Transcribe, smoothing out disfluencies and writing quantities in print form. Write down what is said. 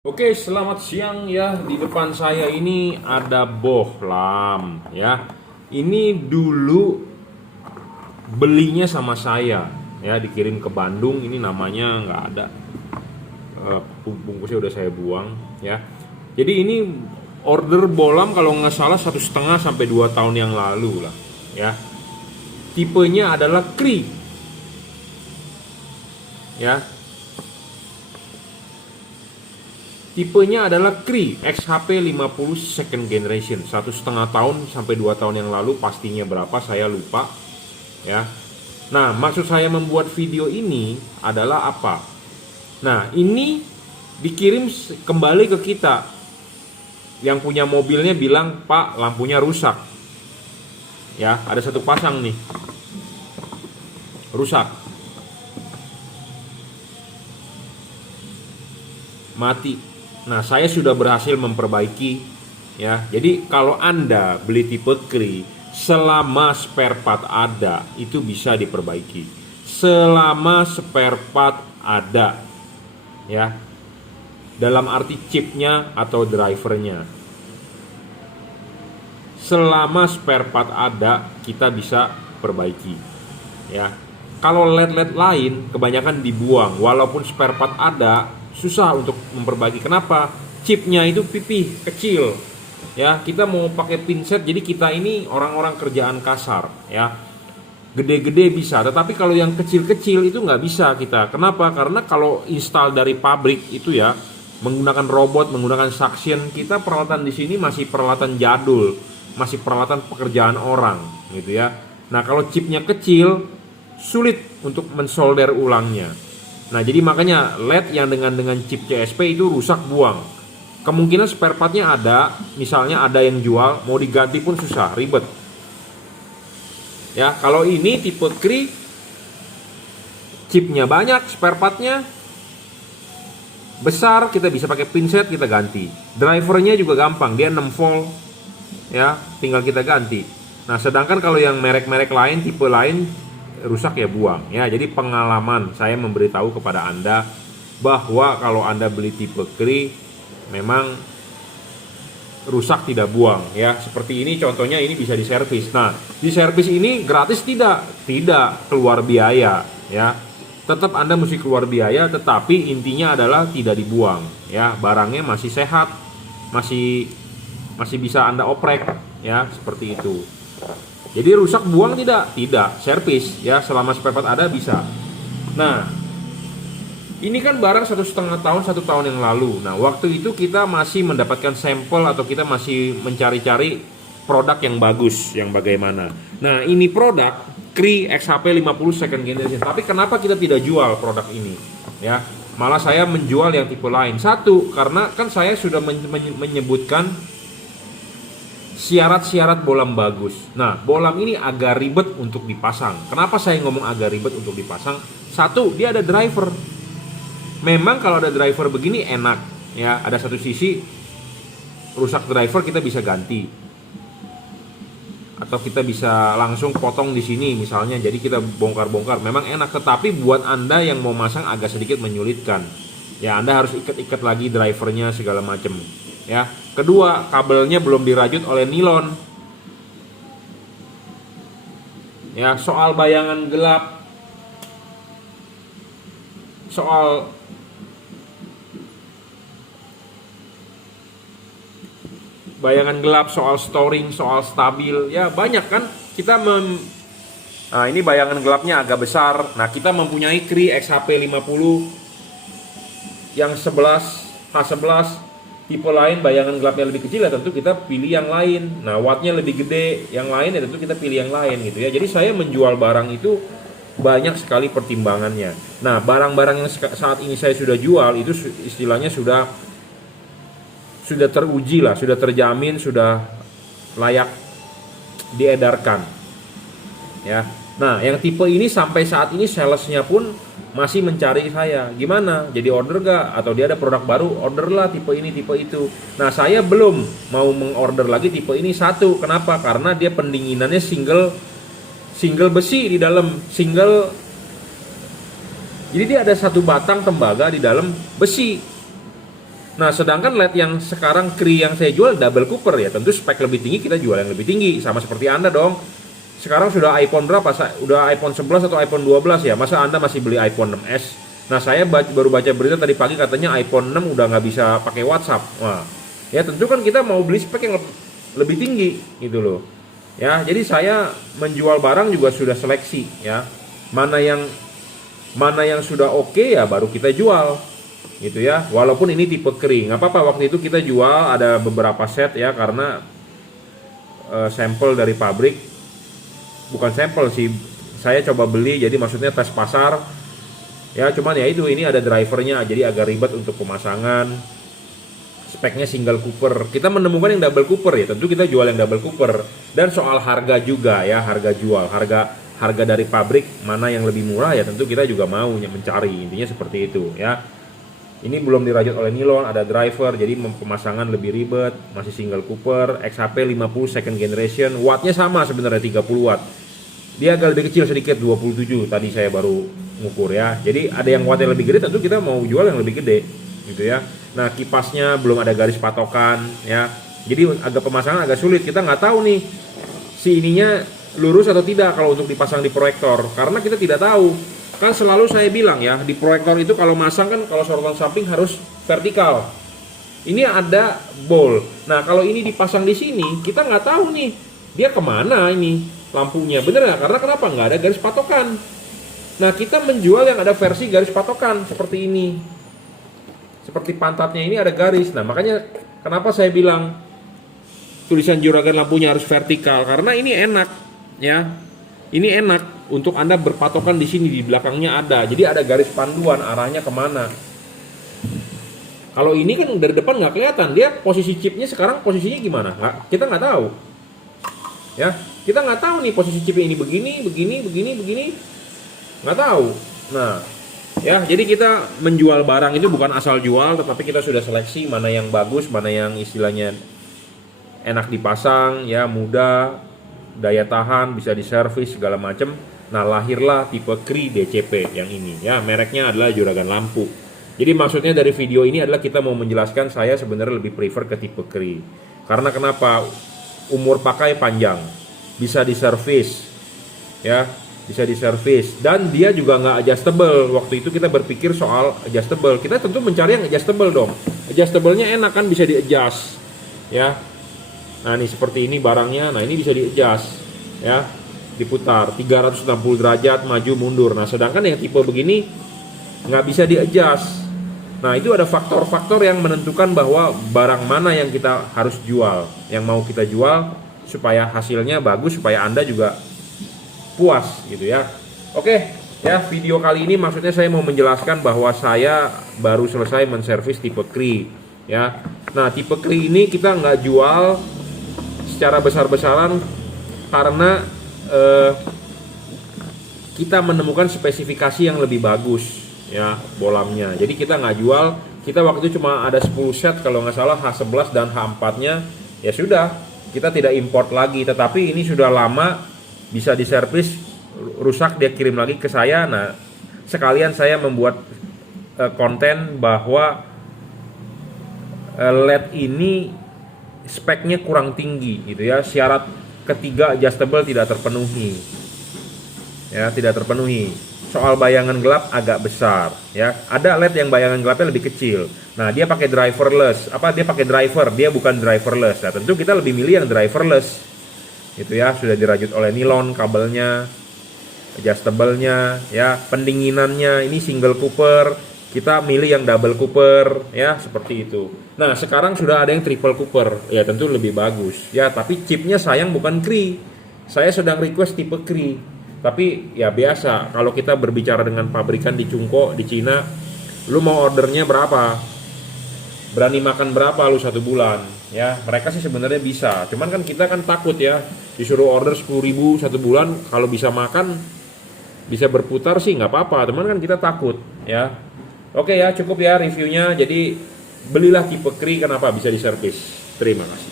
Oke, selamat siang ya. Di depan saya ini ada bohlam ya. Ini dulu belinya sama saya ya, dikirim ke Bandung. Ini namanya nggak ada. Bungkusnya udah saya buang ya. Jadi ini order bohlam kalau nggak salah 1,5 sampai 2 tahun yang lalu lah ya. Tipenya adalah Kri ya. Tipenya adalah Kri XHP 50 second generation. 1,5 tahun sampai 2 tahun yang lalu, pastinya berapa saya lupa ya. Nah, maksud saya membuat video ini adalah apa? Nah, ini dikirim kembali ke kita. Yang punya mobilnya bilang, "Pak, lampunya rusak." Ya, ada satu pasang nih. Rusak. Mati. Nah, saya sudah berhasil memperbaiki ya. Jadi kalau Anda beli tipe Kri, selama spare part ada, itu bisa diperbaiki. Selama spare part ada ya. Dalam arti chipnya atau drivernya. Selama spare part ada, kita bisa perbaiki ya. Kalau LED-LED lain kebanyakan dibuang, walaupun spare part ada, susah untuk memperbaiki. Kenapa? Chipnya itu pipih, kecil ya. Kita mau pakai pinset, jadi kita ini orang-orang kerjaan kasar ya. Gede-gede bisa, tetapi kalau yang kecil-kecil itu nggak bisa kita. Kenapa? Karena kalau install dari pabrik itu ya, menggunakan robot, menggunakan suction, kita peralatan di sini masih peralatan jadul, masih peralatan pekerjaan orang gitu ya. Nah, kalau chipnya kecil, sulit untuk mensolder ulangnya. Nah, jadi makanya LED yang dengan chip CSP itu rusak, buang. Kemungkinan spare partnya ada, misalnya ada yang jual, mau diganti pun susah, ribet. Ya, kalau ini tipe Kri, chipnya banyak, spare partnya besar, kita bisa pakai pinset, kita ganti. Drivernya juga gampang, dia 6 volt, ya, tinggal kita ganti. Nah, sedangkan kalau yang merek-merek lain, tipe lain, rusak ya buang ya. Jadi pengalaman saya memberitahu kepada Anda bahwa kalau Anda beli tipe Kri, memang rusak tidak buang ya. Seperti ini contohnya, ini bisa diservis. Nah, di servis ini gratis tidak keluar biaya ya. Tetap Anda mesti keluar biaya, tetapi intinya adalah tidak dibuang ya. Barangnya masih sehat, masih bisa Anda oprek ya, seperti itu. Jadi rusak buang tidak, servis ya, selama spare part ada bisa. Nah, ini kan barang 1,5 tahun, 1 tahun yang lalu. Nah, waktu itu kita masih mendapatkan sampel atau kita masih mencari-cari produk yang bagus, yang bagaimana. Nah, ini produk Kri XHP 50 second generation. Tapi kenapa kita tidak jual produk ini? Ya, malah saya menjual yang tipe lain. Satu, karena kan saya sudah menyebutkan syarat-syarat bohlam bagus. Nah, bohlam ini agak ribet untuk dipasang. Kenapa saya ngomong agak ribet untuk dipasang? Satu, dia ada driver. Memang kalau ada driver begini enak ya. Ada satu sisi rusak driver, kita bisa ganti. Atau kita bisa langsung potong di sini misalnya. Jadi kita bongkar-bongkar. Memang enak, tetapi buat Anda yang mau masang agak sedikit menyulitkan. Ya, Anda harus ikat-ikat lagi drivernya segala macam. Ya, kedua, kabelnya belum dirajut oleh nilon. Ya, soal bayangan gelap, soal soal storing, soal stabil, ya banyak kan kita Nah, ini bayangan gelapnya agak besar. Nah, kita mempunyai Kri XHP 50 yang 11 H11. Tipe lain bayangan gelapnya lebih kecil ya tentu kita pilih yang lain. Nah, wattnya lebih gede, yang lain ya tentu kita pilih yang lain gitu ya. Jadi saya menjual barang itu banyak sekali pertimbangannya. Nah, barang-barang yang saat ini saya sudah jual itu istilahnya sudah teruji lah, sudah terjamin, sudah layak diedarkan. Ya. Nah, yang tipe ini sampai saat ini salesnya pun masih mencari saya, gimana, jadi order gak? Atau dia ada produk baru, orderlah tipe ini, tipe itu. Nah, saya belum mau mengorder lagi tipe ini. Satu, kenapa? Karena dia pendinginannya single besi di dalam, jadi dia ada satu batang tembaga di dalam besi. Nah, sedangkan LED yang sekarang Cree yang saya jual double Cooper ya, tentu spek lebih tinggi kita jual yang lebih tinggi, sama seperti Anda dong. Sekarang sudah iPhone berapa? Udah iPhone 11 atau iPhone 12 ya? Masa Anda masih beli iPhone 6s? Nah, saya baru baca berita tadi pagi katanya iPhone 6 udah nggak bisa pakai WhatsApp. Wah, ya tentu kan kita mau beli spek yang lebih tinggi gitu loh. Ya, jadi saya menjual barang juga sudah seleksi ya. Mana yang sudah oke ya baru kita jual. Gitu ya. Walaupun ini tipe Cree, nggak apa-apa, waktu itu kita jual ada beberapa set ya, karena sampel dari pabrik. Bukan sampel sih, saya coba beli, jadi maksudnya tes pasar ya, cuman ya itu, ini ada drivernya jadi agak ribet untuk pemasangan. Speknya single Cooper, kita menemukan yang double Cooper ya, tentu kita jual yang double Cooper. Dan soal harga juga ya, harga jual, harga dari pabrik mana yang lebih murah ya, tentu kita juga mau mencari, intinya seperti itu ya. Ini belum dirajut oleh nilon, ada driver, jadi pemasangan lebih ribet, masih single Cooper, XHP 50 second generation, wattnya sama sebenarnya 30 watt. Dia agak lebih kecil sedikit, 27 tadi saya baru ngukur ya. Jadi ada yang wattnya lebih gede, tentu kita mau jual yang lebih gede gitu ya. Nah, kipasnya belum ada garis patokan ya. Jadi agak pemasangan agak sulit, kita nggak tahu nih si ininya lurus atau tidak kalau untuk dipasang di proyektor, karena kita tidak tahu. Kan selalu saya bilang ya, di proyektor itu kalau masang kan kalau sorotan samping harus vertikal. Ini ada bowl. Nah, kalau ini dipasang di sini, kita nggak tahu nih dia kemana ini lampunya. Bener nggak? Karena kenapa? Nggak ada garis patokan. Nah, kita menjual yang ada versi garis patokan seperti ini. Seperti pantatnya ini ada garis. Nah, makanya kenapa saya bilang tulisan juragan lampunya harus vertikal, karena ini enak ya. Ini enak untuk Anda berpatokan di sini, di belakangnya ada. Jadi ada garis panduan arahnya kemana. Kalau ini kan dari depan nggak kelihatan, dia posisi chipnya sekarang posisinya gimana? Kita nggak tahu. Ya, kita nggak tahu nih posisi chipnya ini begini, nggak tahu. Nah, ya jadi kita menjual barang itu bukan asal jual, tetapi kita sudah seleksi mana yang bagus, mana yang istilahnya enak dipasang, ya mudah, daya tahan, bisa diservis segala macam. Nah, lahirlah tipe Cree DCP yang ini ya, mereknya adalah juragan lampu. Jadi maksudnya dari video ini adalah kita mau menjelaskan saya sebenarnya lebih prefer ke tipe Cree. Karena kenapa? Umur pakai panjang, bisa diservis ya, bisa diservis, dan dia juga nggak adjustable. Waktu itu kita berpikir soal adjustable, kita tentu mencari yang adjustable dong. Adjustable-nya enak kan, bisa di-adjust ya. Nah, ini seperti ini barangnya. Nah, ini bisa di-adjust ya, diputar 360 derajat maju mundur. Nah, sedangkan yang tipe begini nggak bisa di-adjust. Nah, itu ada faktor-faktor yang menentukan bahwa barang mana yang kita harus jual, yang mau kita jual supaya hasilnya bagus, supaya Anda juga puas gitu ya. Oke ya, video kali ini maksudnya saya mau menjelaskan bahwa saya baru selesai menservis tipe Cree ya. Nah, tipe Cree ini kita nggak jual secara besar-besaran karena kita menemukan spesifikasi yang lebih bagus ya bolamnya. Jadi kita nggak jual, kita waktu itu cuma ada 10 set kalau nggak salah, H11 dan H4 nya ya sudah, kita tidak import lagi. Tetapi ini sudah lama, bisa diservis, rusak dia kirim lagi ke saya. Nah, sekalian saya membuat konten bahwa LED ini speknya kurang tinggi gitu ya, syarat ketiga adjustable tidak terpenuhi ya, tidak terpenuhi. Soal bayangan gelap agak besar ya, ada LED yang bayangan gelapnya lebih kecil. Nah, dia pakai driverless, dia pakai driver, dia bukan driverless. Nah, tentu kita lebih milih yang driverless gitu ya, sudah dirajut oleh nilon kabelnya, adjustable-nya ya, pendinginannya ini single Cooper, kita milih yang double Cooper ya, seperti itu. Nah, sekarang sudah ada yang triple Cooper ya, tentu lebih bagus ya, tapi chipnya sayang bukan Cree. Saya sedang request tipe Cree, tapi ya biasa kalau kita berbicara dengan pabrikan di Cungko di Cina, lu mau ordernya berapa, berani makan berapa lu 1 bulan ya. Mereka sih sebenarnya bisa, cuman kan kita kan takut ya, disuruh order 10.000 1 bulan, kalau bisa makan bisa berputar sih nggak apa-apa, teman kan kita takut ya. Oke ya, cukup ya reviewnya. Jadi belilah tipe Cree, kenapa? Bisa diservis. Terima kasih.